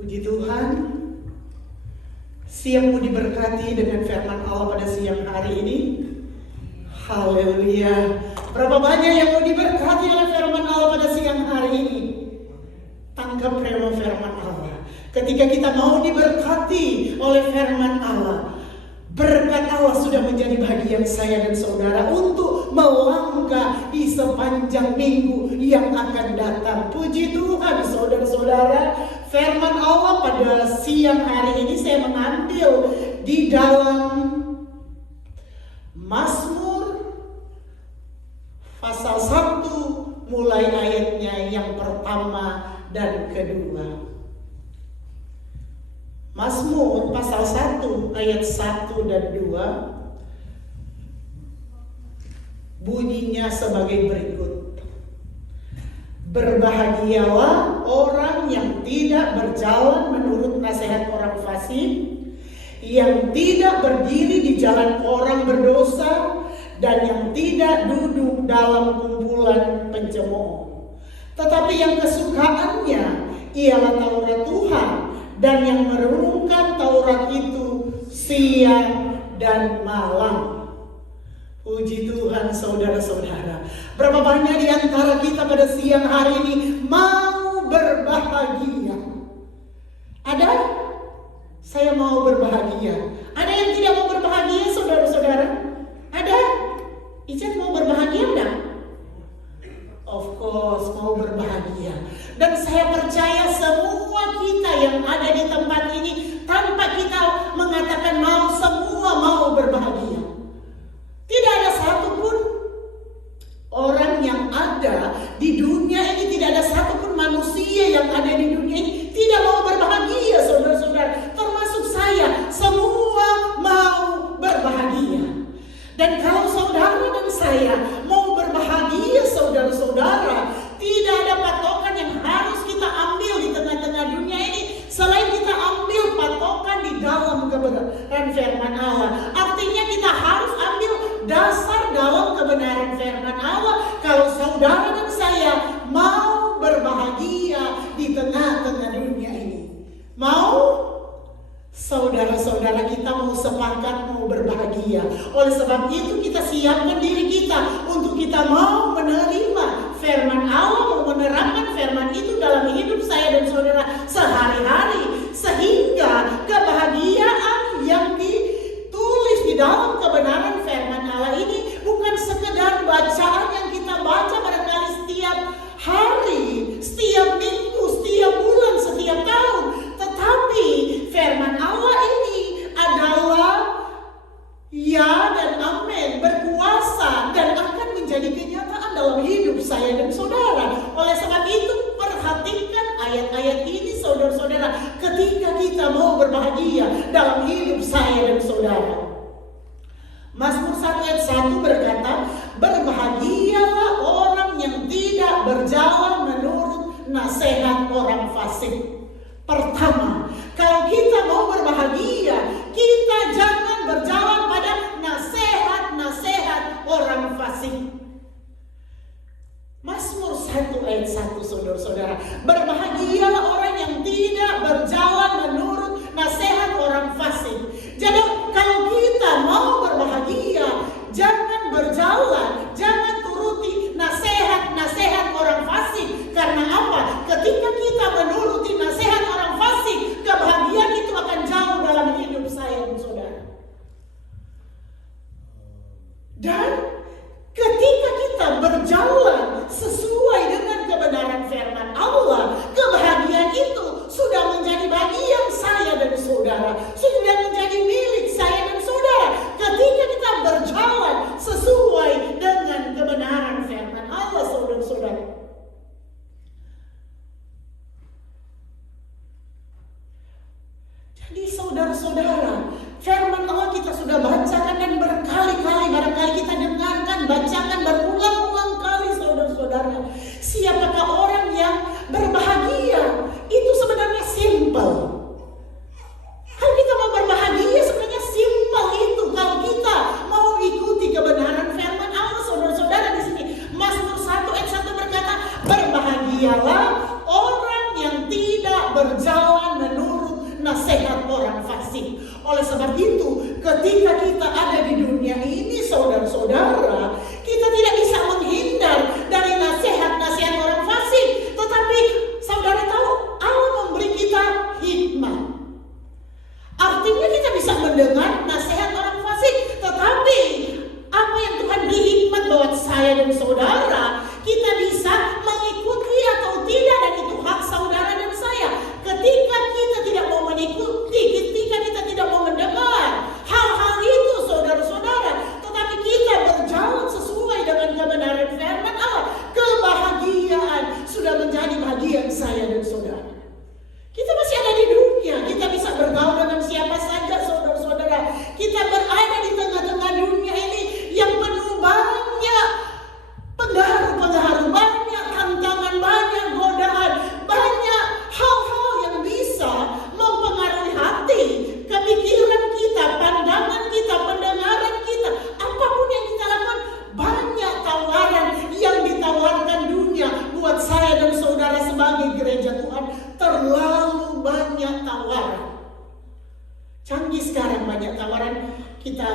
Puji Tuhan, siap diberkati dengan firman Allah pada siang hari ini. Haleluya. Berapa banyak yang mau diberkati oleh firman Allah pada siang hari ini? Tangkap rema firman Allah. Ketika kita mau diberkati oleh firman Allah, berkat Allah sudah menjadi bagian saya dan saudara untuk melangkah di sepanjang minggu yang akan datang. Puji Tuhan saudara-saudara, firman Allah pada siang hari ini saya mengambil di dalam Mazmur pasal 1 mulai ayatnya yang pertama dan kedua. Mazmur pasal 1 ayat 1 dan 2 bunyinya sebagai berikut. Berbahagialah orang yang tidak berjalan menurut nasihat orang fasik, yang tidak berdiri di jalan orang berdosa, dan yang tidak duduk dalam kumpulan pencemooh. Tetapi yang kesukaannya ialah Taurat Tuhan, dan yang merenungkan Taurat itu siang dan malam. Puji Tuhan saudara-saudara. Berapa banyak di antara kita pada siang hari ini mau berbahagia? Ada? Saya mau berbahagia. Ada yang tidak mau berbahagia saudara-saudara? Ada? Ijat mau berbahagia enggak? Of course mau berbahagia. Dan saya percaya semua kita yang ada di tempat ini, tanpa kita mengatakan mau, semua mau berbahagia. Tidak ada satupun orang yang ada di dunia ini, tidak ada satupun manusia yang ada di dunia ini tidak mau berbahagia saudara-saudara. Termasuk saya, semua mau berbahagia. Dan kalau saudara dan saya mau berbahagia saudara-saudara, tidak ada patokan yang harus kita ambil di tengah-tengah dunia ini selain kita ambil patokan di dalam kebenaran firman Allah. Artinya kita harus ambil dasar dalam kebenaran firman Allah kalau saudara dan saya mau berbahagia di tengah-tengah dunia ini. Mau? Saudara-saudara kita mau sepakat mau berbahagia. Oleh sebab itu kita siapkan diri kita untuk kita mau menerima firman Allah, mau menerapkan firman itu dalam hidup saya dan saudara sehari-hari, sehingga kebahagiaan yang ditulis di dalam kebenaran firman Allah ini bukan sekedar bacaan yang kita baca barangkali setiap hari, setiap minggu, setiap bulan, setiap tahun, tetapi firman Allah ini adalah ya dan amin, berkuasa dan akan menjadi kenyataan dalam hidup saya dan saudara. Oleh sebab itu perhatikan ayat-ayat ini saudara-saudara ketika kita mau berbahagia dalam hidup saya dan saudara. Mazmur 1 ayat 1 berkata, berbahagialah orang yang tidak berjalan menurut nasihat orang fasik. Pertama, kalau kita mau berbahagia, kita jangan berjalan pada nasihat-nasihat orang fasik. Mazmur 1 ayat 1 saudara-saudara, berbahagialah orang yang tidak berjalan menurut nasihat orang fasik. Jadi kalau kita mau berbahagia, jangan berjalan, jangan turuti nasihat-nasihat orang fasik. Karena apa? Ketika kita menuruti nasihat orang fasik, kebahagiaan itu akan jauh dalam hidup saya dan saudara. Dan ketika kita berjalan sesuai dengan kebenaran firman Allah, kebahagiaan itu sudah menjadi bagian saya dan saudara, sudah menjadi milik saya dan saudara. Ketika kita berjalan sesuai dengan kebenaran firman Allah, saudara-saudara. Jadi saudara-saudara, firman Allah kita sudah bacakan dan berkali-kali, barangkali kita dengarkan, bacakan berulang-ulang kali saudara-saudara. Siapakah orang yang berbahagia? Itu sebenarnya simple. Kalau kita mau berbahagia sebenarnya simple itu. Kalau kita mau ikuti kebenaran firman Allah saudara-saudara di sini. Mazmur 1 ayat 1 berkata, berbahagialah orang yang tidak berjalan orang fasik. Oleh sebab itu, ketika kita ada di dunia ini, saudara-saudara, kita tidak bisa menghindar dari nasihat-nasihat orang fasik. Tetapi saudara tahu, Allah memberi kita hikmah. Artinya kita bisa mendengar nasihat orang fasik, tetapi apa yang Tuhan beri hikmat buat saya dan saudara, kita bisa mengikuti atau tidak, dan itu hak saudara dan saya. Ketika kita tidak mau mengikuti, ketika kita tidak mau mendengar hal-hal itu, saudara-saudara, tetapi kita berjalan sesuai dengan kebenaran firman Allah, kebahagiaan sudah menjadi bagian saya dan saudara. Kita masih ada di dunia, kita bisa bergaul dengan siapa saja, saudara-saudara. Kita berada di tengah-tengah dunia ini yang penuh banyak pengaruh-pengaruh, banyak tantangan, banyak godaan, banyak hal-hal yang bisa mempengaruhi hati, kepikiran kita, pandangan kita, pendengaran kita, apapun yang kita lakukan. Banyak tawaran yang ditawarkan dunia buat saya dan saudara sebagai gereja Tuhan. Terlalu banyak tawaran. Canggih sekarang, banyak tawaran. Kita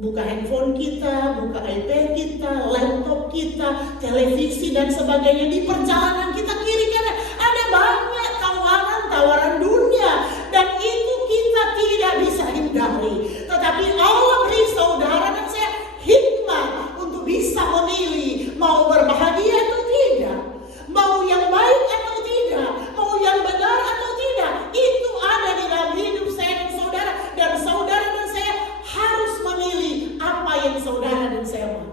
buka handphone kita, buka iPad kita, laptop kita, televisi dan sebagainya. Di perjalanan kita kiri kanan ada banyak tawaran dunia, dan itu kita tidak bisa hindari. Tetapi Allah beri saudara dan saya hikmah untuk bisa memilih mau berbahagia atau tidak, mau yang baik atau tidak, mau yang benar atau tidak. Itu ada di dalam hidup saya dan saudara, dan saudara dan saya harus memilih apa yang saudara dan saya mau.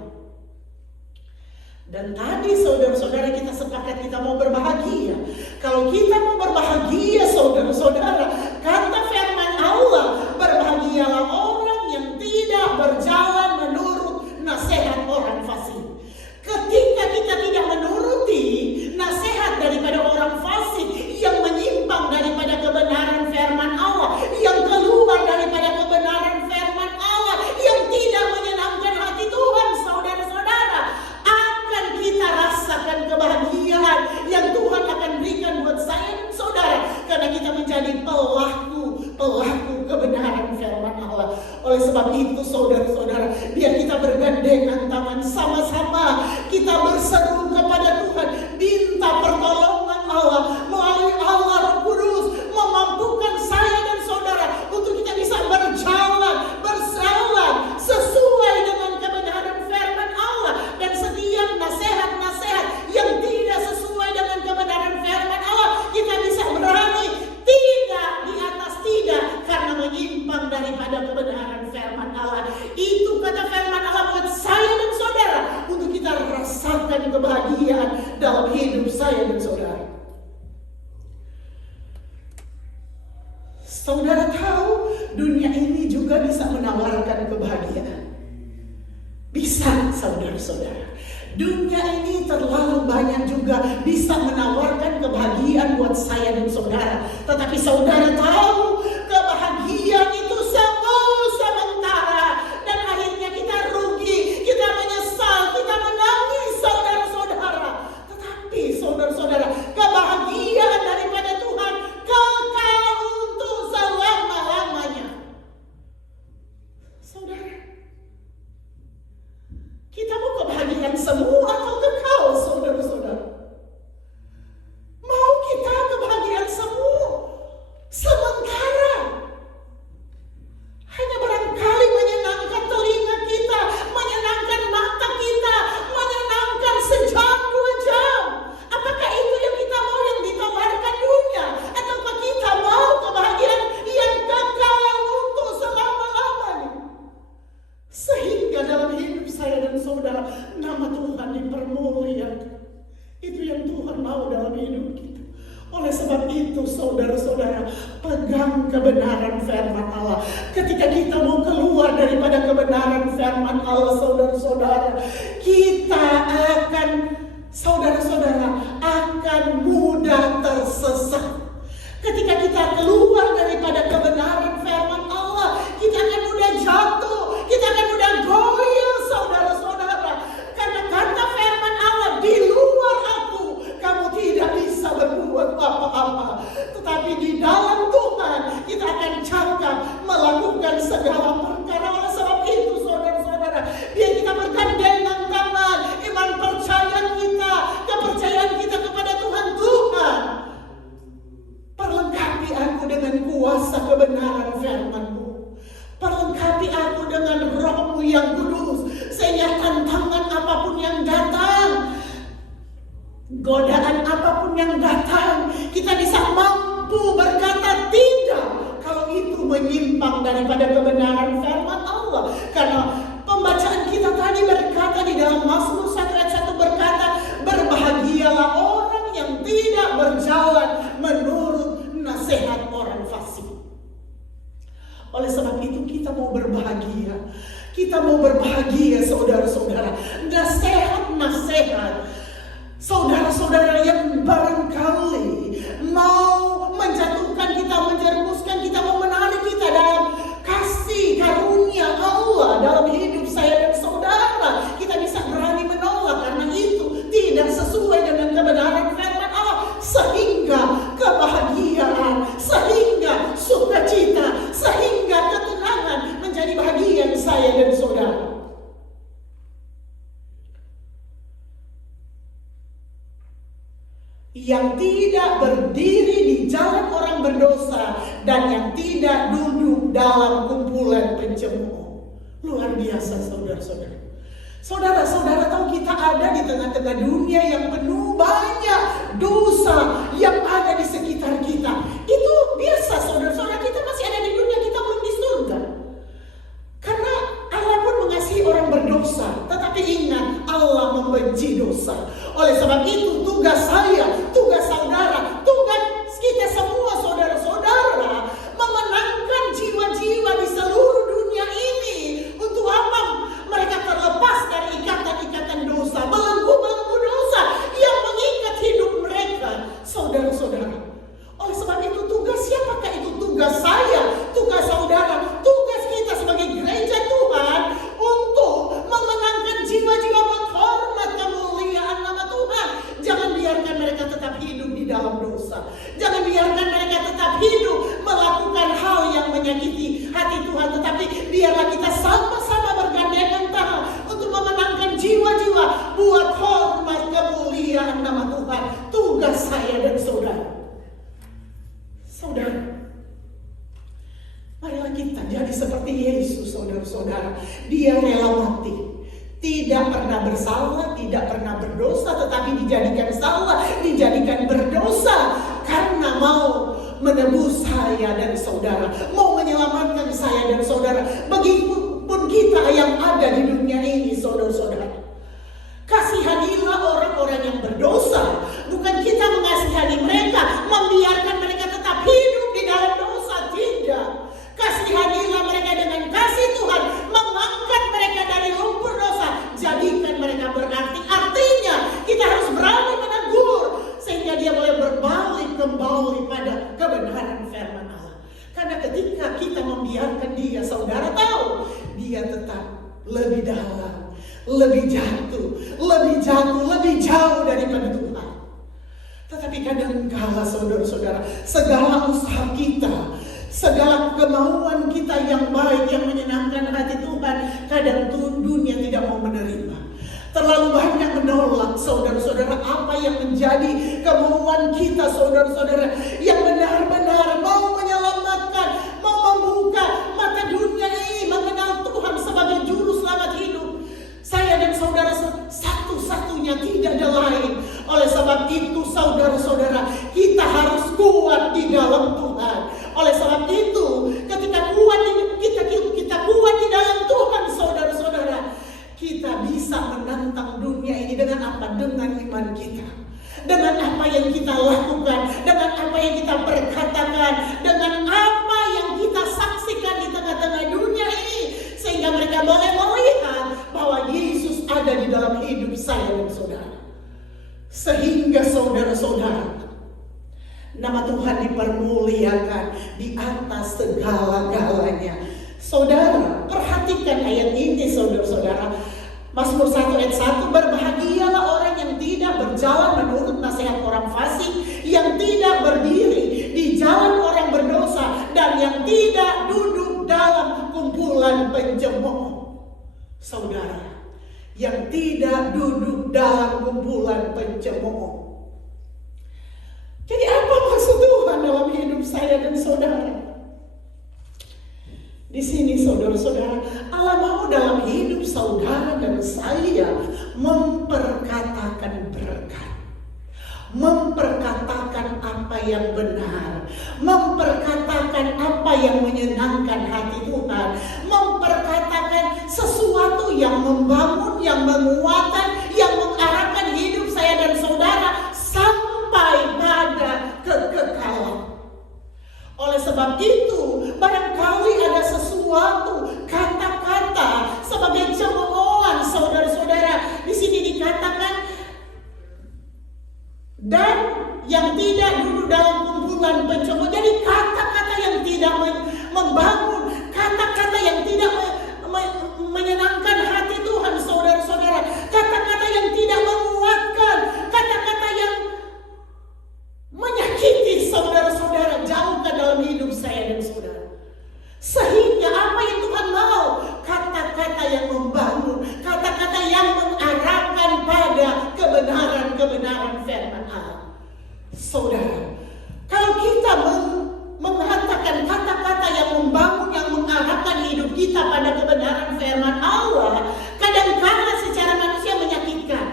Dan tadi saudara-saudara kita sepakat kita mau berbahagia. Kalau kita mau berbahagia, saudara-saudara, kata firman Allah, berbahagialah orang yang tidak berjalan menurut nasihat orang fasik. Ketika kita tidak menuruti nasihat daripada orang fasik yang menyimpang daripada kebenaran firman Allah, yang keluar daripada kebenaran firman Allah, yang tidak menyenangkan hati Tuhan, saudara-saudara, akan kita rasakan kebahagiaan yang Tuhan akan berikan buat saya dan saudara, karena kita menjadi pelaku kebenaran firman Allah. Oleh sebab itu, saudara-saudara, biar kita bergandengan tangan sama-sama, kita berseru kepada Tuhan, minta pertolongan Allah melalui Allah Roh Kudus, memampukan saya dan saudara untuk kita bisa berjalan sesuai dengan kebenaran firman Allah. Dan setiap nasihat-nasihat yang tidak sesuai dengan kebenaran firman Allah, kita bisa berani tidak di atas tidak, karena menyimpang daripada kebenaran firman Allah. Itu kata firman Allah buat saya dan saudara, untuk kita rasakan kebahagiaan dalam hidup saya dan saudara. Saudara tahu, dunia ini juga bisa menawarkan kebahagiaan. Bisa, saudara-saudara. Dunia ini terlalu banyak juga bisa menawarkan kebahagiaan buat saya dan saudara. Tetapi saudara tahu, kebahagiaan itu sementara, dan akhirnya kita rugi, kita menyesal, kita menangis, saudara-saudara. Tetapi saudara-saudara, kebahagiaan daripada Tuhan kekal untuk selama-lamanya. Saudara, kita mau kebahagiaan semua atau kekal, saudara-saudara? Mau kita kebahagiaan semua sementara, hanya barangkali menyenangkan telinga kita, menyenangkan mata kita, menyenangkan sejam 2 jam. Apakah itu yang kita mau, yang ditawarkan dunia? Ataukah kita mau kebahagiaan yang kekal untuk selama-lamanya? Sehingga dalam hidup saya dan saudara, nama Tuhan dipermuliakan. Itu yang Tuhan mau dalam hidup kita. Oleh sebab itu, saudara-saudara, pegang kebenaran firman Allah. Ketika kita mau keluar daripada kebenaran firman Allah, saudara-saudara, kita akan, saudara-saudara, akan mudah tersesat. Ketika kita keluar daripada kebenaran firman Allah, kita akan mudah jatuh, kita akan mudah goyah, saudara-saudara. Karena kata firman Allah, di luar aku, kamu tidak bisa berbuat apa-apa. Tetapi di dalam Tuhan, kita akan jatuh kita mau berbahagia. Kita mau berbahagia, saudara-saudara. Nasihat saudara-saudara yang barangkali mau menjatuhkan kita, menjerumuskan kita, mau menarik kita dalam kasih karunia Allah dalam hidup saya dan saudara. Kita bisa berani menolak karena itu tidak sesuai dengan kebenaran firman Allah, sehingga kebahagiaan, sehingga sukacita, sehingga ketenangan menjadi bagian saya dan saudara. Yang tidak berdiri di jalan orang berdosa dan yang tidak duduk dalam kumpulan pencemooh. Luar biasa, saudara-saudara. Saudara-saudara tahu kita ada di tengah-tengah dunia yang penuh banyak dosa yang ada di sekitar kita. Itu biasa, saudara-saudara, kita masih ada di dunia, kita belum di surga. Karena Allah pun mengasihi orang berdosa, tetapi ingat, Allah membenci dosa. Oleh sebab itu tugas saya, tugas saudara, tugas kita semua saudara-saudara memenangkan jiwa-jiwa di seluruh dunia ini. Untuk apa? Mereka terlepas dari ikatan-ikatan dosa, belenggu-belenggu dosa yang mengikat hidup mereka, saudara-saudara. Oleh sebab itu tugas siapakah itu? Tugas saya, tugas saudara, tugas kita sebagai gereja Tuhan untuk memenangkan jiwa-jiwa buat hormat kemuliaan nama Tuhan. Jangan biarkan mereka tetap hidup di dalam dosa. Jangan biarkan mereka tetap hidup melakukan hal yang menyakiti hati Tuhan. Tetapi biarlah kita sama-sama bergandengan tangan untuk memenangkan jiwa-jiwa buat hormat kemuliaan nama Tuhan. Tugas saya dan saudara. Saudara, marilah kita jadi seperti Yesus, saudara-saudara. Dia rela mati, tidak pernah bersalah, tidak pernah berdosa, tetapi dijadikan salah, dijadikan berdosa karena mau menebus saya dan saudara, mau menyelamatkan saya dan saudara. Begitupun kita yang ada di dunia ini, saudara-saudara. Kasihanilah orang-orang yang berdosa. Bukan kita mengasihani mereka, membiarkan mereka tetap hidup di dalam dosa. Tidak. Kasihanilah mereka dengan kasih Tuhan, mengangkat mereka dari lumpur dosa, jadikan mereka berarti. Artinya kita harus berani menegur sehingga dia boleh berbalik kembali pada kebenaran firman Allah. Karena ketika kita membiarkan dia, saudara tahu, dia tetap lebih dalam, lebih jatuh, lebih jauh daripada Tuhan. Tetapi kadang-kala saudara-saudara, segala usaha kita, segala kemauan kita yang baik, yang menyenangkan hati Tuhan, kadang dunia tidak mau menerima. Terlalu banyak menolak, saudara-saudara, apa yang menjadi kemauan kita, saudara-saudara, yang benar-benar mau menyelamatkan, mau membuka mata dunia ini, mengenal Tuhan sebagai juru selamat hidup. Saya dan saudara satu-satunya, tidak ada lain. Oleh sebab itu saudara-saudara, kita harus kuat di dalam Tuhan. Oleh sebab itu ketika kita kuat di dalam Tuhan, saudara-saudara, kita bisa menantang dunia ini dengan apa? Dengan iman kita. Dengan apa yang kita lakukan, dengan apa yang kita perkatakan, dengan apa yang kita saksikan di tengah-tengah dunia ini, sehingga mereka boleh melihat bahwa Yesus ada di dalam hidup saya dan saudara. Sehingga saudara-saudara, nama Tuhan dipermuliakan di atas segala-galanya. Saudara, perhatikan ayat ini, saudara-saudara. Mazmur 1 ayat 1, berbahagialah orang yang tidak berjalan menurut nasihat orang fasik, yang tidak berdiri di jalan orang berdosa, dan yang tidak duduk dalam kumpulan pencemooh. Saudara, yang tidak duduk dalam kumpulan pencemooh. Jadi apa maksud Tuhan dalam hidup saya dan saudara? Di sini saudara-saudara, Allah mau dalam hidup saudara dan saya memperkatakan berkat, memperkatakan apa yang benar, memperkatakan apa yang menyenangkan hati Tuhan, memperkatakan sesuatu yang membangun, yang menguatkan, yang mengarahkan hidup saya dan saudara sampai pada kekekalan. Oleh sebab itu, barangkali ada sesuatu tidak duduk dalam kumpulan pencemooh. Jadi kata-kata yang tidak membangun, kata-kata yang tidak menyenangkan hati Tuhan, saudara-saudara, kata-kata yang tidak menguatkan, kata-kata yang menyakiti saudara-saudara, jauhkan dalam hidup saya dan saudara. Sehingga apa yang Tuhan mau? Kata-kata yang membangun, kata-kata yang mengarahkan pada kebenaran firman Allah. Saudara, kalau kita mengatakan kata-kata yang membangun, yang mengarahkan hidup kita pada kebenaran firman Allah, kadang-kadang secara manusia menyakitkan.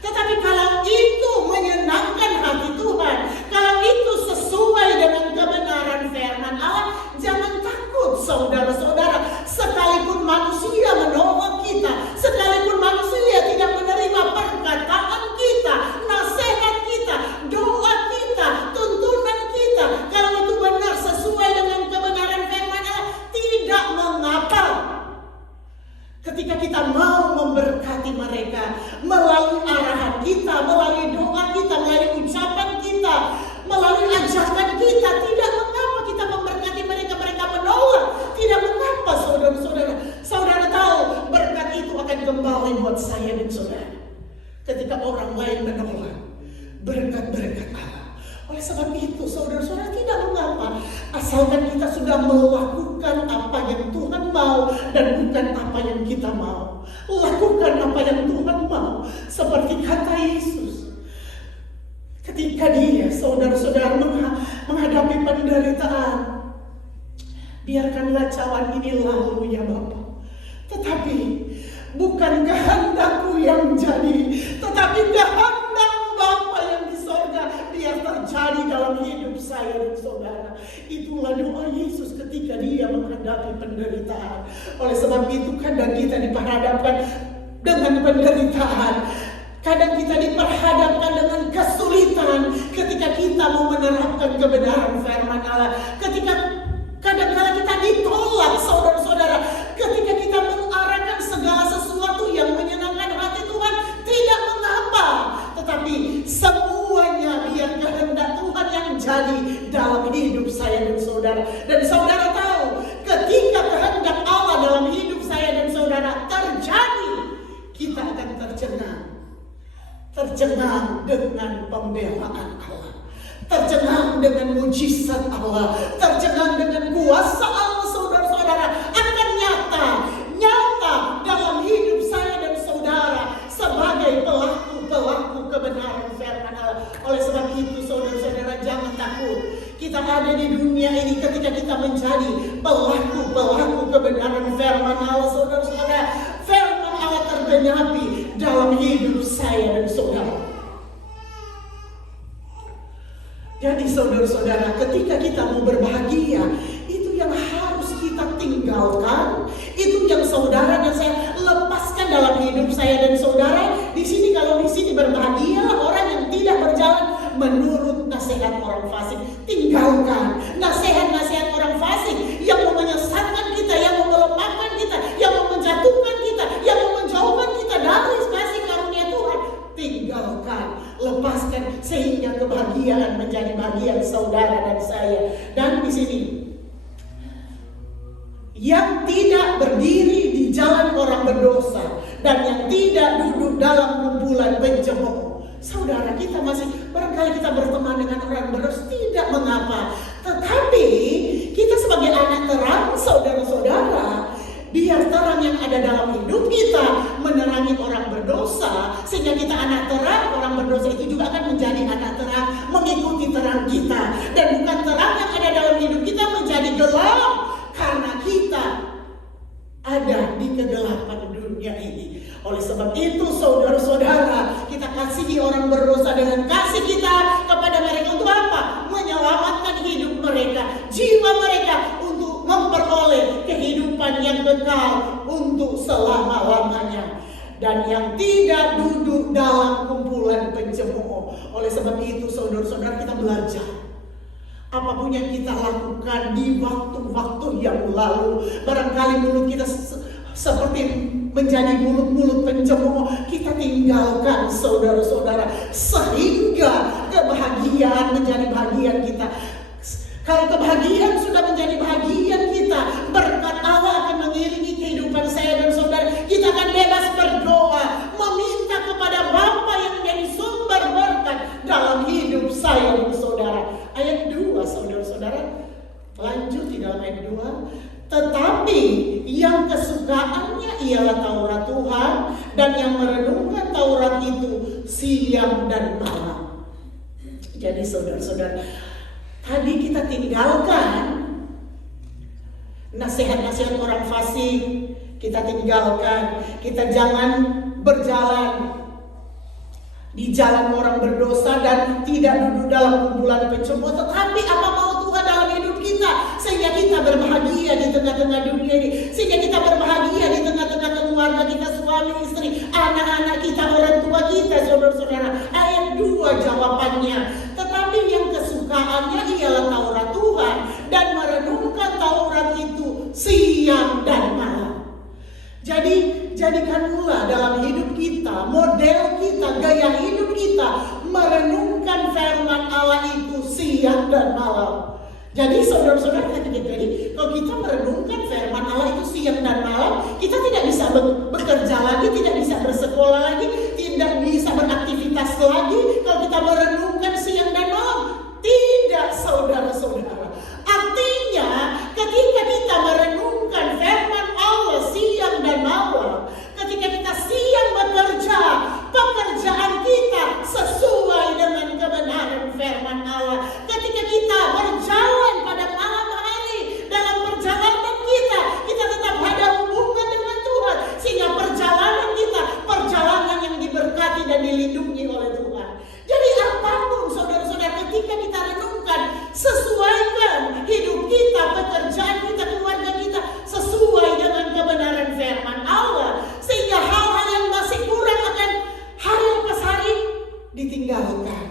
Tetapi kalau itu menyenangkan hati Tuhan, kalau itu sesuai dengan kebenaran firman Allah, jangan takut saudara-saudara. Sekalipun manusia menolak kita, sekalipun manusia tidak menerima perkataan kita, nasihat kita, doa kita, tuntunan kita, kalau itu benar sesuai dengan kebenaran firman Allah, tidak mengapa. Ketika kita mau memberkati mereka melalui arahan kita, melalui doa kita, melalui ucapan kita, melalui ajakan kita, tidak mengapa kita memberkati mereka, mereka menolak. Tidak mengapa saudara-saudara. Saudara tahu berkat itu akan kembali buat saya dan saudara. Ketika orang lain menolak berkat-berkat Allah. Oleh sebab itu saudara-saudara, tidak mengapa, asalkan kita sudah melakukan apa yang Tuhan mau dan bukan apa yang kita mau. Lakukan apa yang Tuhan mau. Seperti kata Yesus, ketika dia saudara-saudara menghadapi penderitaan, biarkanlah cawan ini lalu ya Bapa, tetapi bukan kehendakku yang jadi, tetapi kehendak Bapa yang di sorga biar terjadi dalam hidup saya dan saudara. Itulah doa Yesus ketika dia menghadapi penderitaan. Oleh sebab itu kadang kita diperhadapkan dengan penderitaan, kadang kita diperhadapkan dengan kesulitan ketika kita mau menerapkan kebenaran firman Allah. Ketika kadang-kadang kita ditolak saudara-saudara, ketika kita mengarahkan segala sesuatu yang menyenangkan hati Tuhan, tidak mengapa. Tetapi semuanya biar kehendak Tuhan yang jadi dalam hidup saya dan saudara. Dan saudara tahu, ketika kehendak Allah dalam hidup saya dan saudara terjadi, kita akan tercengang dengan pembelaan Allah, tercengang dengan mujizat Allah, tercengang dengan kuasa Allah, saudara-saudara, akan nyata dalam hidup saya dan saudara sebagai pelaku kebenaran firman Allah. Oleh sebab itu saudara-saudara, jangan takut. Kita ada di dunia ini ketika kita menjadi pelaku kebenaran firman Allah, saudara-saudara. Firman Allah tergenapi dalam hidup saya dan saudara. Jadi saudara-saudara, ketika kita mau berbahagia, itu yang harus kita tinggalkan, itu yang saudara dan saya lepaskan dalam hidup saya dan saudara. Di sini, kalau di sini berbahagia orang yang tidak berjalan menurut nasihat orang fasik. Tinggalkan nasihat-nasihat orang fasik yang mau menyesatkan kita, yang mau melemahkan kita, yang mau menjatuhkan kita, yang mau menjauhkan kita dari kasih karunia Tuhan. Tinggalkan, lepaskan, sehingga kebahagiaan menjadi bagian saudara dan saya. Dan di sini, yang tidak berdiri di jalan orang berdosa dan yang tidak duduk dalam kumpulan pencemooh. Saudara, kita masih barangkali kita berteman dengan orang berdosa, tidak mengapa. Tetapi kita sebagai anak terang, saudara-saudara, biar terang yang ada dalam hidup kita menerangi orang berdosa, sehingga kita anak terang, orang berdosa itu juga akan menjadi anak terang, mengikuti terang kita. Dan bukan terang yang ada dalam hidup kita menjadi gelap, karena kita ada di kegelapan dunia ini. Oleh sebab itu saudara-saudara, kita kasihi orang berdosa dengan kasih kita kepada mereka. Untuk apa? Menyelamatkan hidup mereka, jiwa mereka, untuk memperoleh kehidupan yang kekal untuk selama-lamanya. Dan yang tidak duduk dalam kumpulan pencemooh. Oleh sebab itu saudara-saudara, kita belajar. Apapun yang kita lakukan di waktu-waktu yang lalu, barangkali mulut kita seperti menjadi mulut-mulut pencemooh, kita tinggalkan saudara-saudara, sehingga kebahagiaan menjadi bagian kita. Kalau kebahagiaan sudah menjadi bagian kita, berkat Allah akan mengiringi kehidupan saya dan saudara. Kita akan bebas berdoa, meminta kepada Bapa yang menjadi sumber berkat dalam hidup saya dan saudara. Ayat 2, saudara-saudara, lanjut di dalam ayat 2. Tetapi yang kesukaannya ialah Taurat Tuhan, dan yang merenungkan Taurat itu siang dan malam. Jadi saudara-saudara, tadi kita tinggalkan nasihat-nasihat orang fasik, kita tinggalkan, kita jangan berjalan di jalan orang berdosa dan tidak duduk dalam kumpulan pencemooh. Tetapi apa mau Tuhan dalam hidup kita, sehingga kita berbahagia di tengah-tengah dunia ini, sehingga kita berbahagia di tengah-tengah keluarga kita, suami, istri, anak-anak kita, orang tua kita, saudara-saudara. Ayat 2 jawabannya. Tetapi yang kesukaannya ialah Taurat Tuhan, dan merenungkan Taurat itu siang dan malam. Jadi jadikanlah dalam hidup kita, model kita, gaya hidup kita, merenungkan firman Allah itu siang dan malam. Jadi saudara-saudara, jadi kalau kita merenungkan firman Allah itu siang dan malam, kita tidak bisa bekerja lagi, tidak bisa bersekolah lagi, tidak bisa beraktivitas lagi kalau kita merenungkan siang dan malam. Tidak, saudara-saudara. Artinya ketika kita merenungkan firman Allah siang dan malam, ketika kita siang bekerja, pekerjaan kita sesuai dengan kebenaran firman Allah. Ketika kita berjalan pada malam hari, dalam perjalanan kita tetap ada hubungan dengan Tuhan, sehingga perjalanan kita perjalanan yang diberkati dan dilindungi oleh Tuhan. Jadi apapun saudara-saudara, ketika kita renungkan, sesuaikan hidup kita, pekerjaan kita, keluarga kita sesuai dengan kebenaran firman Allah, sehingga hal-hal yang masih kurang akan hari lepas hari ditinggalkan,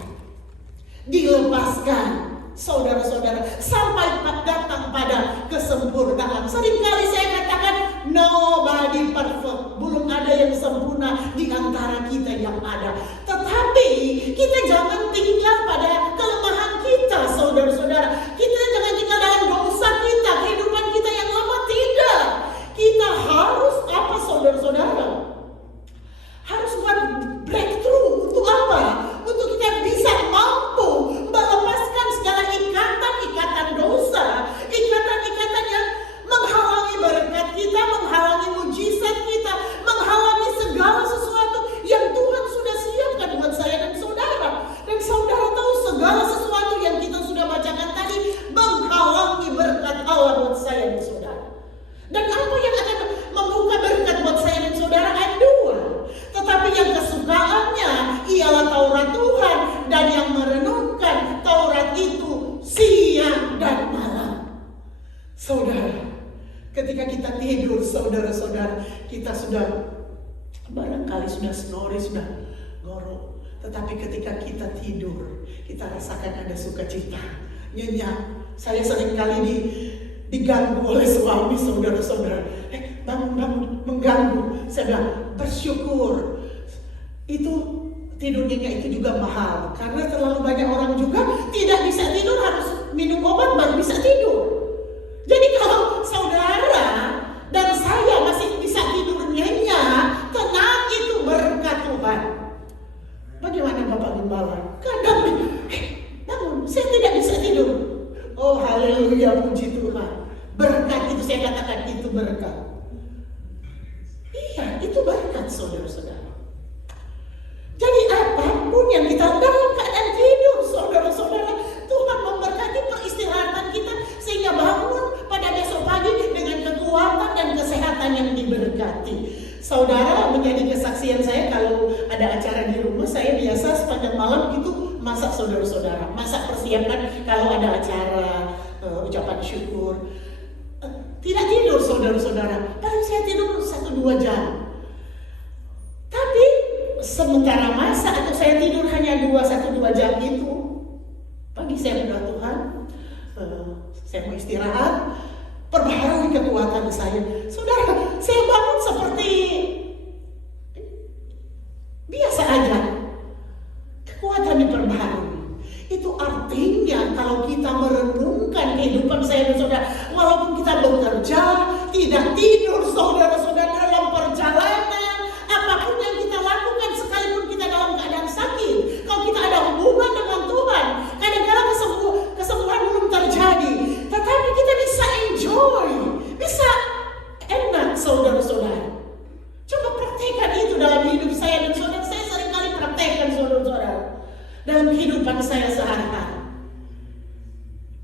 dilepaskan, saudara-saudara, sampai datang pada kesempurnaan. Seringkali saya katakan nobody perfect, belum ada yang sempurna di antara kita yang ada. Tetapi kita jangan tinggal pada kelemahan kita, saudara-saudara. Kita jangan tinggal dalam dosa kita, kehidupan kita yang lemah. Tidak, kita harus apa, saudara-saudara? Harus buat breakthrough. Untuk apa? Untuk kita bisa mampu melepaskan segala ikatan-ikatan dosa, ikatan-ikatan yang menghalangi berkat kita, menghalangi mujizat kita, menghalangi segala sesuatu yang Tuhan sudah siapkan buat saya dan saudara. Dan saudara tahu segala sesuatu yang kita sudah bacakan tadi menghalangi berkat Allah buat saya dan saudara. Dan apa yang akan membuka berkat buat saya dan saudara? Ayat 2. Tetapi yang kesukaannya ialah Taurat Tuhan, dan yang merenungkan Taurat itu siang dan malam. Saudara, ketika kita tidur, saudara-saudara, kita sudah barangkali sudah snore, sudah ngorok. Tetapi ketika kita tidur, kita rasakan ada sukacita, nyenyak. Saya seringkali diganggu oleh suami, saudara-saudara. Bangun, mengganggu. Saya bilang, bersyukur. Itu tidurnya itu juga mahal, karena terlalu banyak orang juga tidak bisa tidur, harus minum obat baru bisa tidur. Jadi kalau saudara dan saya masih bisa tidur nyenyak, tenang, itu berkat Tuhan. Bagaimana Bapak Gembala? Kadang bangun, saya tidak bisa tidur. Oh haleluya, puji Tuhan. Berkat itu, saya katakan itu berkat. Iya, itu berkat, saudara-saudara. Jadi apapun yang kita dalam keadaan tidur, saudara-saudara, Tuhan memberkati peristirahatan kita, sehingga bangun pada besok pagi dengan kekuatan dan kesehatan yang diberkati. Saudara, menjadi kesaksian saya, kalau ada acara di rumah, saya biasa sepanjang malam itu masak, saudara-saudara. Masak, persiapkan kalau ada acara ucapan syukur. Tidak tidur, saudara-saudara. Paling saya tidur 1-2 jam. Tapi sementara masak atau saya tidur hanya 1-2 jam itu, pagi saya berdoa, Tuhan, saya mau istirahat. Perbaharui kekuatan saya. Saudara, saya bangun seperti biasa aja. Kekuatan diperbaharui. Itu artinya kalau kita merenungkan kehidupan saya dan saudara, walaupun kita bekerja, tidak tidur saudara-saudara dalam perjalanan, apapun yang kita lakukan, sekalipun kita dalam keadaan sakit, kalau kita ada hubungan dengan Tuhan, kadang-kadang kesembuhan belum terjadi, tetapi kita bisa enjoy, bisa enak saudara-saudara. Coba praktekkan itu dalam hidup saya dan saudara. Saya seringkali praktekkan saudara-saudara dalam kehidupan saya sehari-hari.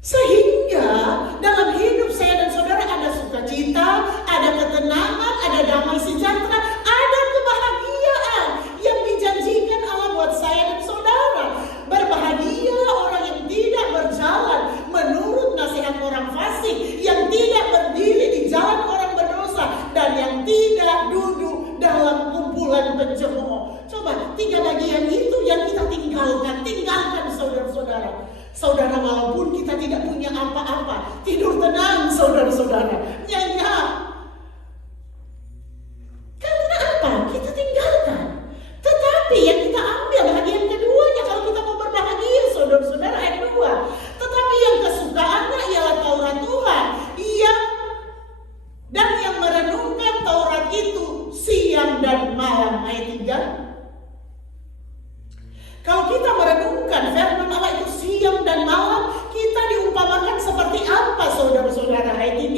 Sehingga dalam hidup saya dan saudara ada sukacita, ada ketenangan, ada damai sejahtera, ada kebahagiaan yang dijanjikan Allah buat saya dan saudara. Berbahagialah orang yang tidak berjalan menurut nasihat orang fasik, yang tidak berdiri di jalan orang berdosa, dan yang tidak duduk dalam kumpulan pencemooh. Coba 3 bagian itu yang kita tinggalkan saudara-saudara. Saudara, walaupun kita tidak punya apa-apa, tidur tenang saudara-saudara, nyenyak. Karena apa? Kita tinggalkan. Tetapi yang kita ambil bagian keduanya kalau kita mau berbahagia saudara-saudara, ayat 2. Tetapi yang kesukaannya ialah Taurat Tuhan, dan yang merenungkan Taurat itu siang dan malam, ayat 3. Kalau kita merenungkan firman Allah itu siang dan malam, kita diumpamakan seperti apa saudara-saudara? Ayat 3,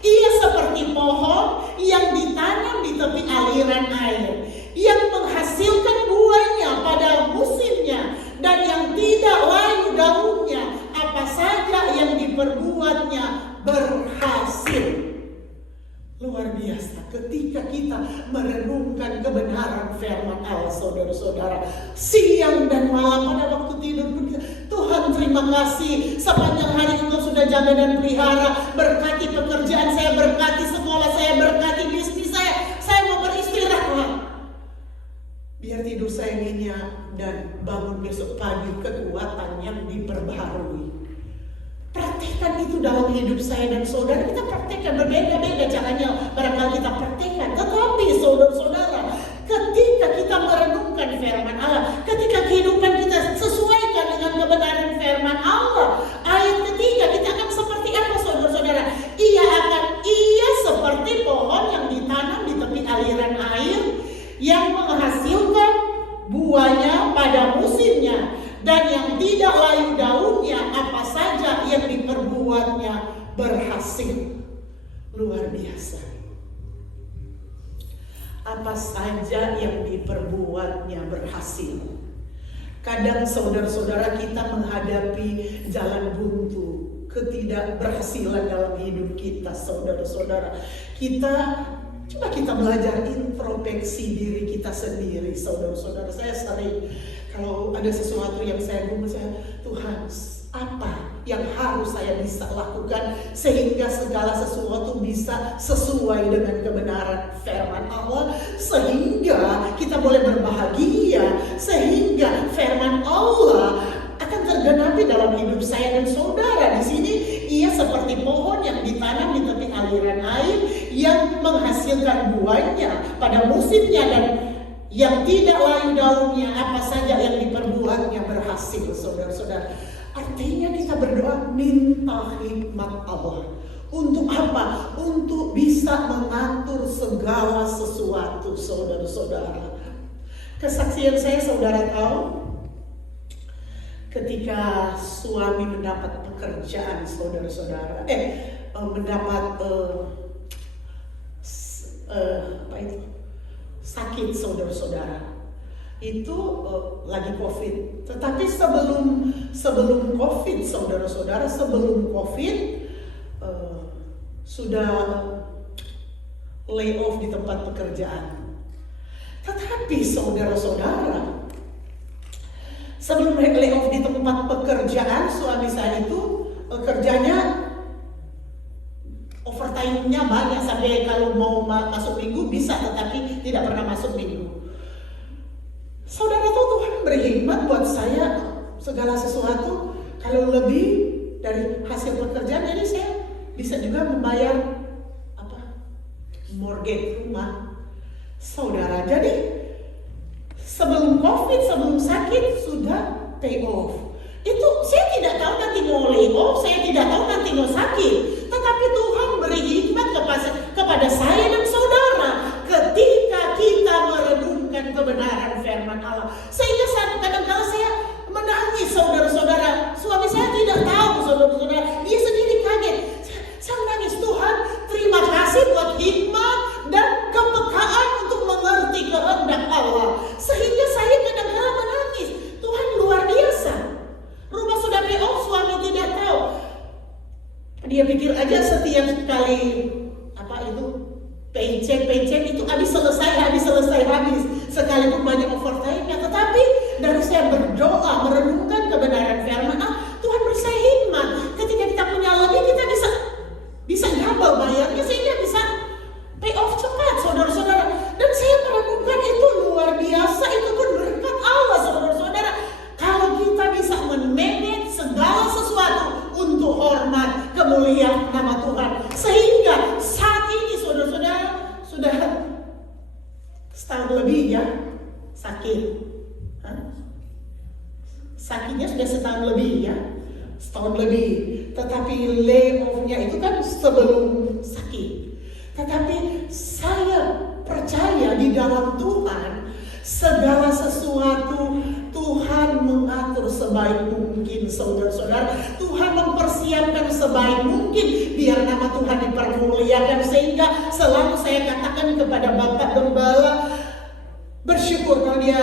ia seperti pohon yang ditanam di tepi aliran air, yang menghasilkan buahnya pada musimnya, dan yang tidak layu daunnya, apa saja yang diperbuatnya berhasil. Luar biasa ketika kita merenungkan kebenaran firman Allah saudara-saudara. Siang dan malam pada waktu tidur pun Tuhan terima kasih, sepanjang hari Engkau sudah jaga dan pelihara. Berkati pekerjaan saya, berkati sekolah saya, berkati bisnis saya mau beristirahat. Biar tidur saya nyenyak dan bangun besok pagi kekuatan yang diperbaharui. Praktekkan itu dalam hidup saya dan saudara. Kita praktekkan, berbeda-beda caranya barangkali kita praktekkan. Tetapi saudara-saudara, ketika kita merenungkan firman Allah, ketika kehidupan kita sesuaikan dengan kebenaran firman Allah, ayat ketiga kita akan seperti apa saudara-saudara? Ia seperti pohon yang ditanam di tepi aliran air, yang menghasilkan buahnya pada musimnya, dan yang tidak layu daunnya, apa saja yang diperbuatnya berhasil. Luar biasa. Apa saja yang diperbuatnya berhasil. Kadang saudara-saudara kita menghadapi jalan buntu, ketidakberhasilan dalam hidup kita saudara-saudara. Coba kita belajar introspeksi diri kita sendiri saudara-saudara. Saya sering kalau ada sesuatu yang saya bingung, Tuhan, apa yang harus saya bisa lakukan sehingga segala sesuatu bisa sesuai dengan kebenaran firman Allah, sehingga kita boleh berbahagia, sehingga firman Allah akan tergenapi dalam hidup saya dan saudara. Di sini ia seperti pohon yang ditanam di tepi aliran air, yang menghasilkan buahnya pada musimnya, dan yang tidak layu daunnya, apa saja yang diperbuatnya berhasil saudara-saudara. Artinya kita berdoa minta hikmat Allah. Untuk apa? Untuk bisa mengatur segala sesuatu saudara-saudara. Kesaksian saya saudara tahu, ketika suami mendapat pekerjaan saudara-saudara, mendapat sakit saudara-saudara, itu lagi COVID. Tetapi sebelum COVID saudara-saudara, sebelum COVID sudah lay off di tempat pekerjaan. Tetapi saudara-saudara, sebelum lay off di tempat pekerjaan, suami saya itu kerjanya overtime-nya banyak, sampai kalau mau masuk minggu bisa, tetapi tidak pernah masuk minggu. Saudara tahu Tuhan berhikmat buat saya segala sesuatu kalau lebih dari hasil pekerjaan, jadi saya bisa juga membayar mortgage rumah saudara. Jadi sebelum COVID, sebelum sakit sudah pay off. Itu saya tidak tahu nanti mau lay off, saya tidak tahu nanti mau sakit. Tetapi Tuhan beri hikmat kepada saya dan saudara ketika kita merenungkan kebenaran firman Allah. Sehingga kadang-kadang saya menangis, saudara-saudara. Suami saya tidak tahu, saudara-saudara. Dia sendiri kaget. Saya menangis, Tuhan terima kasih buat hikmat dan kepekaan untuk mengerti kehendak Allah. Sehingga saya kadang-kadang menangis. Tuhan luar biasa. Rumah sudah pay off, suami tidak tahu. Dia pikir aja setiap kali paycheck itu habis selesai. Sekalipun banyak overtime-nya. Tetapi dari saya berdoa, merenungkan kebenaran firman Tuhan beri saya hikmat. Ketika kita punya lebih, kita bisa double bayarnya sehingga bisa pay off cepat, saudara-saudara. Dan saya merenungkan itu luar biasa, itu pun berkat Allah, saudara-saudara. Kalau kita bisa manage segala sesuatu untuk hormat kemuliaan nama Tuhan, sehingga saat ini saudara-saudara sudah setahun lebih ya sakit. Sakitnya sudah setahun lebih ya, setahun lebih. Tetapi layoff-nya itu kan sebelum sakit. Tetapi saya percaya di dalam Tuhan segala sesuatu Tuhan mengatur sebaik mungkin, saudara-saudara. Tuhan mempersiapkan sebaik mungkin biar nama Tuhan dipermuliakan. Sehingga selalu saya katakan kepada Bapak Gembala, bersyukur kalau dia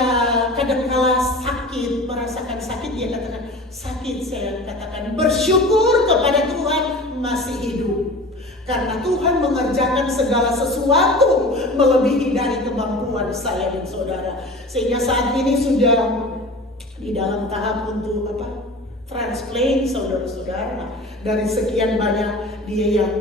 kadang-kala sakit, merasakan sakit, dia katakan sakit, saya katakan bersyukur kepada Tuhan masih hidup. Karena Tuhan mengerjakan segala sesuatu melebihi dari kemampuan saya dan saudara. Sehingga saat ini sudah di dalam tahap untuk transplant, saudara-saudara. Dari sekian banyak dia yang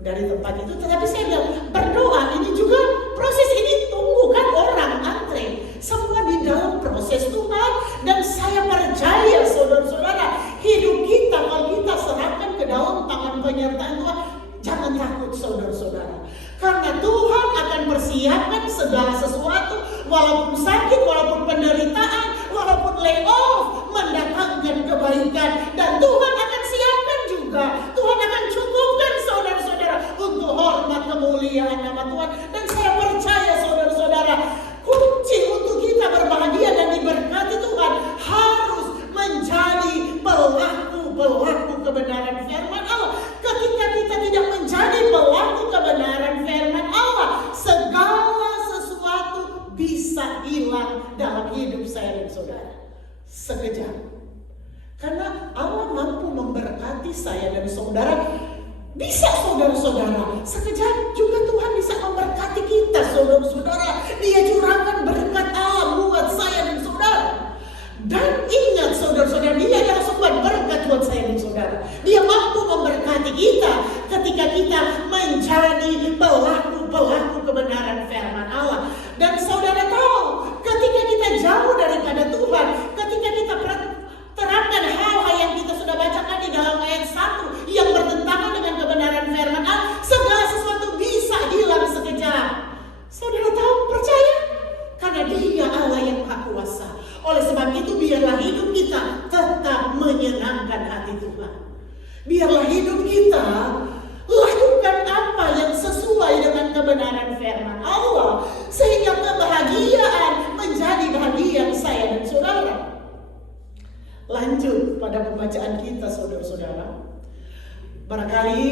dari tempat itu. Tetapi saya bilang berdoa, ini juga proses ini tunggu kan orang antre. Semua di dalam proses Tuhan. Dan saya percaya saudara-saudara, hidup kita kalau kita serahkan ke dalam tangan penyertaan Tuhan, jangan takut saudara-saudara. Karena Tuhan akan persiapkan segala sesuatu. Walaupun sakit, walaupun penderitaan, walaupun layoff, mendatangkan kebaikan. Dan Tuhan akan siapkan juga. Tuhan akan cukupkan saudara-saudara untuk hormat kemuliaan nama Tuhan. Dan saya percaya saudara-saudara, kunci untuk kita berbahagia dan diberkati Tuhan harus menjadi pelaku kebenaran firman Allah. Ketika kita tidak menjadi pelaku kebenaran firman Allah, segala sesuatu bisa hilang dalam hidup saya dan saudara sekejap. Karena Allah mampu memberkati saya dan saudara. Bisa saudara-saudara, sekejap juga Tuhan bisa memberkati kita saudara-saudara. Dia curahkan berkat Allah buat saya dan saudara. Dan ingat saudara-saudara, dia adalah sumber berkat buat saya dan saudara. Dia mampu memberkati kita ketika kita menjadi pelaku kebenaran firman Allah. Dan saudara tahu, ketika kita jauh daripada Tuhan, ketika kita terapkan hal-hal yang kita sudah bacakan di dalam ayat 1 yang bertentangan dengan kebenaran firman Allah, segala sesuatu bisa hilang sekejap. Saudara tahu, percaya? Karena Dia Allah yang Maha Kuasa. Oleh sebab itu biarlah hidup kita tetap menyenangkan hati Tuhan. Biarlah hidup kita lakukan apa yang sesuai dengan kebenaran firman Allah, sehingga kebahagiaan menjadi bahagian saya dan saudara. Lanjut pada pembacaan kita saudara-saudara. Barangkali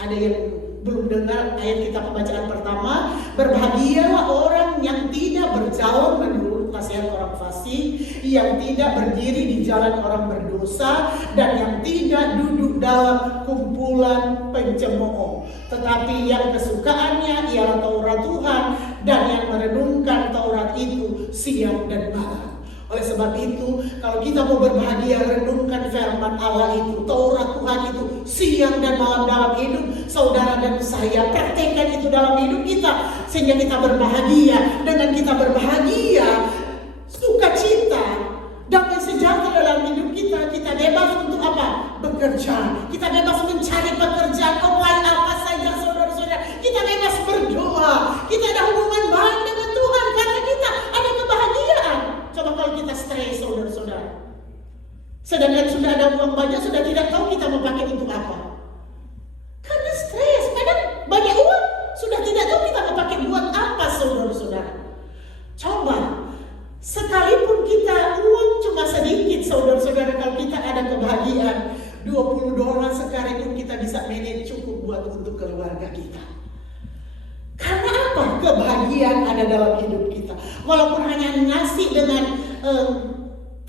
ada yang belum dengar ayat kita pembacaan pertama. Berbahagialah orang yang tidak berjalan menurut nasihat orang fasik, yang tidak berdiri di jalan orang berdosa, dan yang tidak duduk dalam kumpulan pencemooh, tetapi yang kesukaannya ialah Taurat Tuhan, dan yang merenungkan Taurat itu siang dan malam. Oleh sebab itu, kalau kita mau berbahagia, renungkan firman Allah itu, Taurat Tuhan itu siang dan malam dalam hidup saudara dan saya. Praktekkan itu dalam hidup kita sehingga kita berbahagia. Dengan kita berbahagia, sukacita, damai sejahtera dalam hidup kita, kita bebas untuk apa? Bekerja. Kita bebas mencari pekerjaan sudah lihat sudah ada uang banyak, sudah tidak tahu kita mau pakai untuk apa. Karena stres, kadang banyak uang, sudah tidak tahu kita mau pakai buat apa, saudara-saudara. Coba, sekalipun kita uang cuma sedikit, saudara-saudara, kalau kita ada kebahagiaan $20 sekalipun kita bisa manage cukup buat untuk keluarga kita. Karena apa? Kebahagiaan ada dalam hidup kita. Walaupun hanya nasi dengan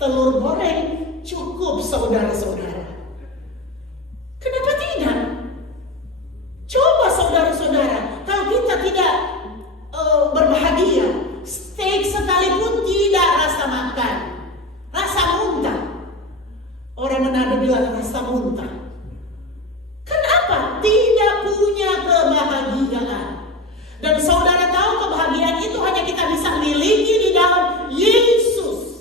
telur goreng cukup, saudara-saudara. Kenapa tidak? Coba saudara-saudara, kalau kita tidak berbahagia, steak sekalipun tidak rasa makan, rasa muntah. Orang Manado bilang rasa muntah. Kenapa? Tidak punya kebahagiaan. Dan saudara tahu kebahagiaan itu hanya kita bisa miliki di dalam Yesus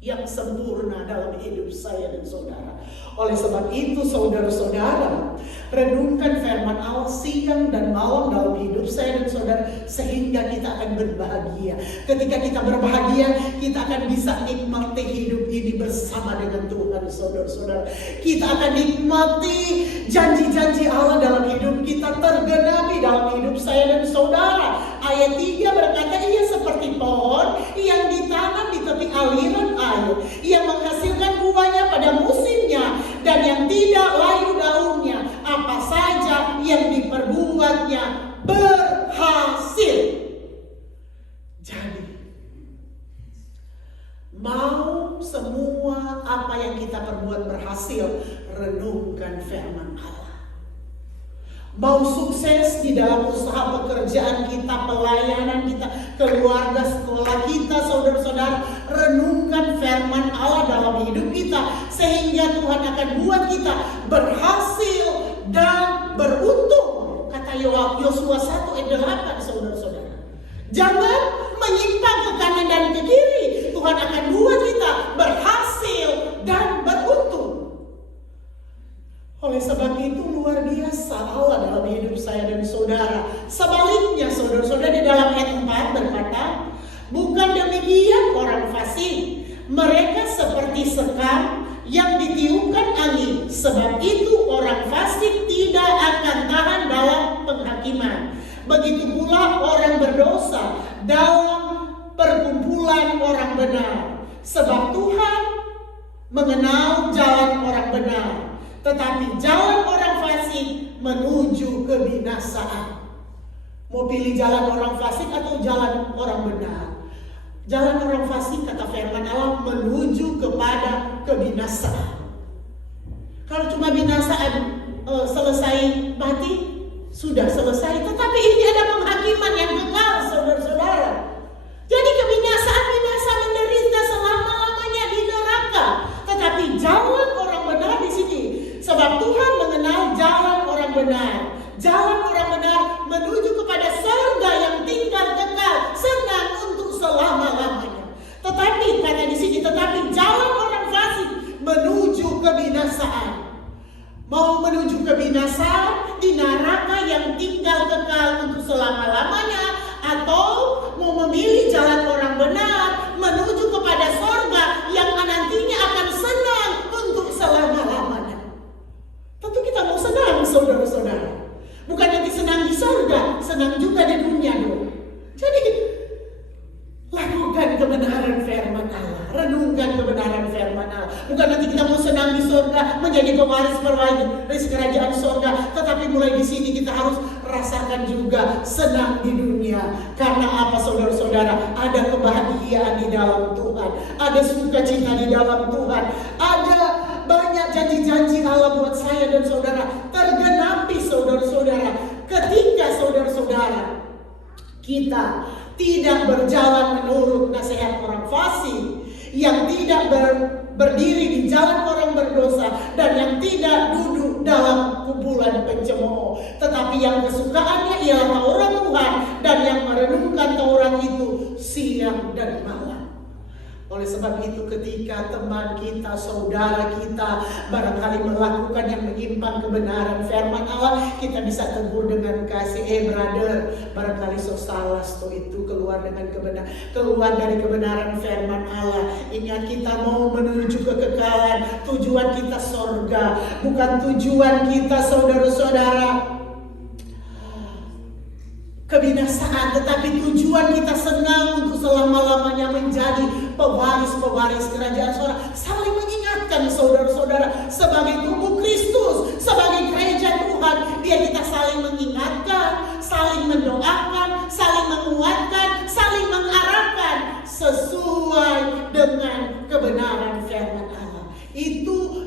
yang sempurna dalam hidup saya dan saudara. Oleh sebab itu saudara-saudara, renungkan firman Allah siang dan malam dalam hidup saya dan saudara, sehingga kita akan berbahagia. Ketika kita berbahagia, kita akan bisa nikmati hidup ini bersama dengan Tuhan, saudara-saudara. Kita akan nikmati janji-janji Allah dalam hidup kita tergenapi dalam hidup saya dan saudara. Ayat 3 berkata, ia seperti pohon yang ditanam di tepi aliran air, yang menghasilkan buahnya pada musimnya, dan yang tidak layu daunnya. Apa saja yang diperbuatnya berhasil. Jadi, mau semua apa yang kita perbuat berhasil, renungkan firman Allah. Mau sukses di dalam usaha pekerjaan kita, pelayanan kita, keluarga, sekolah kita, saudara-saudara, renungkan firman Allah dalam hidup kita, sehingga Tuhan akan buat kita berhasil dan beruntung. Kata Yosua 1 ayat 8, saudara-saudara. Jangan menyimpang ke kanan dan ke kiri. Tuhan akan buat kita berhasil dan beruntung. Oleh sebab itu luar biasa Allah dalam hidup saya dan saudara. Sebaliknya saudara-saudara, di dalam ayat 4 berkata, bukan demikian orang fasik. Mereka seperti sekam yang ditiupkan angin. Sebab itu orang fasik tidak akan tahan dalam penghakiman. Begitu pula orang berdosa dalam perkumpulan orang benar. Sebab Tuhan mengenal jalan orang benar, tetapi jalan orang fasik menuju kebinasaan. Mau pilih jalan orang fasik atau jalan orang benar? Jalan orang fasik, kata firman Allah, menuju kepada kebinasaan. Kalau cuma binasaan selesai mati, sudah selesai. Tetapi ini ada penghakiman yang kekal, saudara-saudara. Jadi kebinasaan binasa menderita selama-lamanya di neraka. Tetapi jalan orang benar di sini. Sebab Tuhan mengenal jalan orang benar. Jalan orang benar menuju kepada surga yang tinggal kekal, senang untuk selama-lamanya. Tetapi kata di sini, tetapi jalan orang fasik menuju kebinasaan. Mau menuju kebinasaan di neraka yang tinggal kekal untuk selama-lamanya, atau mau memilih jalan orang benar menuju kepada surga yang nantinya akan senang untuk selama-lamanya. Tentu kita mau senang, saudara-saudara. Bukan nanti senang di surga, senang juga di dunia dong. Jadi lakukan kebenaran firman Allah, renungkan kebenaran firman Allah. Bukan nanti kita mau senang di surga, menjadi pewaris kerajaan surga, tetapi mulai di sini kita harus rasakan juga senang di dunia. Karena apa, saudara-saudara? Ada kebahagiaan di dalam Tuhan, ada sukacita di dalam Tuhan, ada banyak janji-janji Allah buat saya dan saudara tergenapi, saudara-saudara. Ketika saudara-saudara kita tidak berjalan menurut nasihat orang fasik, yang tidak berdiri di jalan orang berdosa, dan yang tidak duduk dalam kumpulan pencemooh, tetapi yang kesukaannya ialah Taurat Tuhan, dan yang merenungkan Taurat itu siang dan malam. Oleh sebab sebab itu ketika teman kita, saudara kita barangkali melakukan yang menyimpang kebenaran firman Allah, kita bisa tegur dengan kasih, brother, barangkali so salah itu keluar dari kebenaran firman Allah. Ingat, kita mau menuju kekekalan, tujuan kita sorga, bukan tujuan kita saudara-saudara kebinasaan, tetapi tujuan kita senang untuk selama-lamanya menjadi pewaris-pewaris kerajaan sorga. Saling mengingatkan saudara-saudara sebagai tubuh Kristus, sebagai gereja Tuhan, biar kita saling mengingatkan, saling mendoakan, saling menguatkan, saling mengarahkan sesuai dengan kebenaran firman Allah. Itu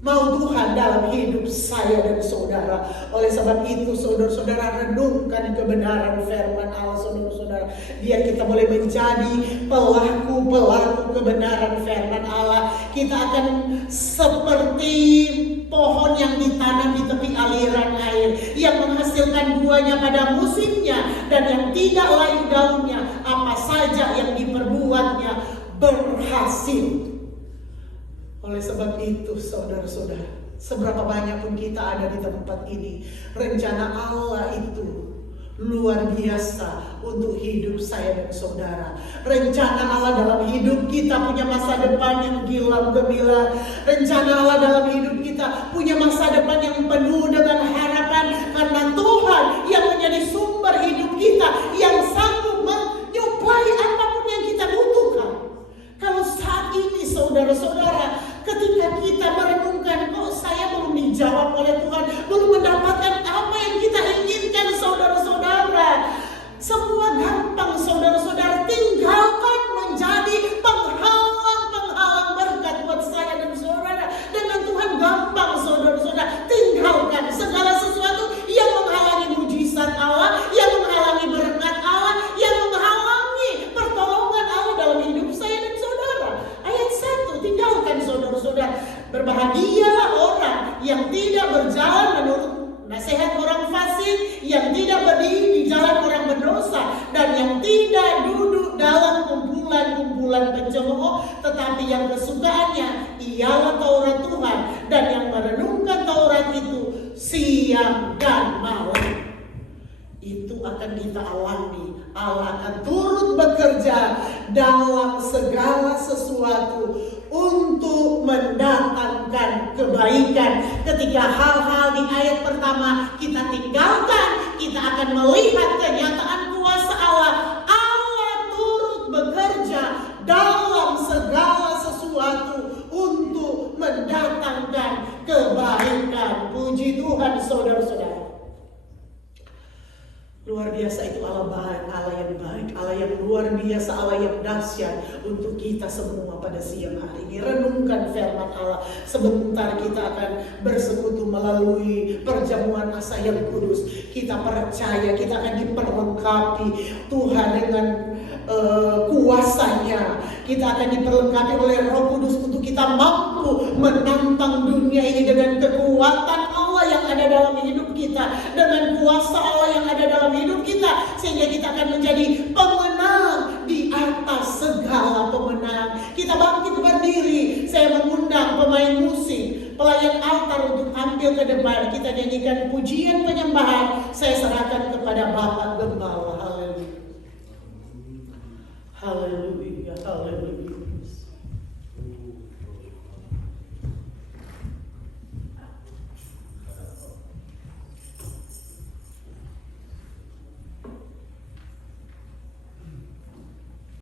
mau Tuhan dalam hidup saya dan saudara. Oleh sebab itu saudara-saudara, renungkan kebenaran firman Allah saudara-saudara, biar kita boleh menjadi pelaku-pelaku kebenaran firman Allah. Kita akan seperti pohon yang ditanam di tepi aliran air, yang menghasilkan buahnya pada musimnya dan yang tidak layu daunnya, apa saja yang diperbuatnya berhasil. Oleh sebab itu saudara-saudara, seberapa banyak pun kita ada di tempat ini, rencana Allah itu luar biasa untuk hidup saya dan saudara. Rencana Allah dalam hidup kita punya masa depan yang gilang gemilang. Rencana Allah dalam hidup kita punya masa depan yang penuh dengan harapan, karena Tuhan yang menjadi sumber hidup kita, yang sanggup menyuplai apapun yang kita butuhkan. Kalau saat ini saudara-saudara, ketika kita merenungkan, kok saya belum dijawab oleh Tuhan, belum mendapatkan apa yang kita inginkan saudara-saudara, semua gampang saudara-saudara. Tinggalkan menjadi penghalang berkat buat saya dan saudara. Dengan Tuhan gampang saudara-saudara. Tinggalkan segala sesuatu yang menghalangi mujizat Allah, yang menghalangi berkat Allah, yang menghalangi pertolongan Allah dalam hidup saya dan saudara. Ayat 1, tinggalkan saudara-saudara. Berbahagialah orang yang tidak berjalan menurut nasihat orang fasik, yang tidak berdiri di jalan orang berdosa, dan yang tidak duduk dalam kumpulan-kumpulan pencemooh, tetapi yang kesukaannya ialah Taurat Tuhan, dan yang merenungkan Taurat itu siang dan malam. Itu akan kita alami. Allah akan turut bekerja dalam segala sesuatu untuk mendatangkan kebaikan. Ketika hal-hal di ayat pertama kita tinggalkan, kita akan melihat kenyataan kuasa Allah. Allah turut bekerja dalam segala sesuatu untuk mendatangkan kebaikan. Puji Tuhan saudara-saudara. Luar biasa itu Allah baik, Allah yang baik, Allah yang luar biasa, Allah yang dahsyat untuk kita semua pada siang hari ini. Renungkan firman Allah. Sebentar kita akan bersekutu melalui perjamuan asa yang kudus. Kita percaya kita akan diperlengkapi Tuhan dengan kuasanya. Kita akan diperlengkapi oleh Roh Kudus untuk kita mampu menantang dunia ini dengan kekuatan Allah yang ada dalam hidup kita, dengan kuasa Allah yang ada dalam hidup kita, sehingga kita akan menjadi pemenang di atas segala pemenang. Kita bangkit berdiri. Saya mengundang pemain musik, pelayan altar untuk tampil ke depan. Kita nyanyikan pujian penyembahan. Saya serahkan kepada Bapak Gembala. Haleluya. Haleluya.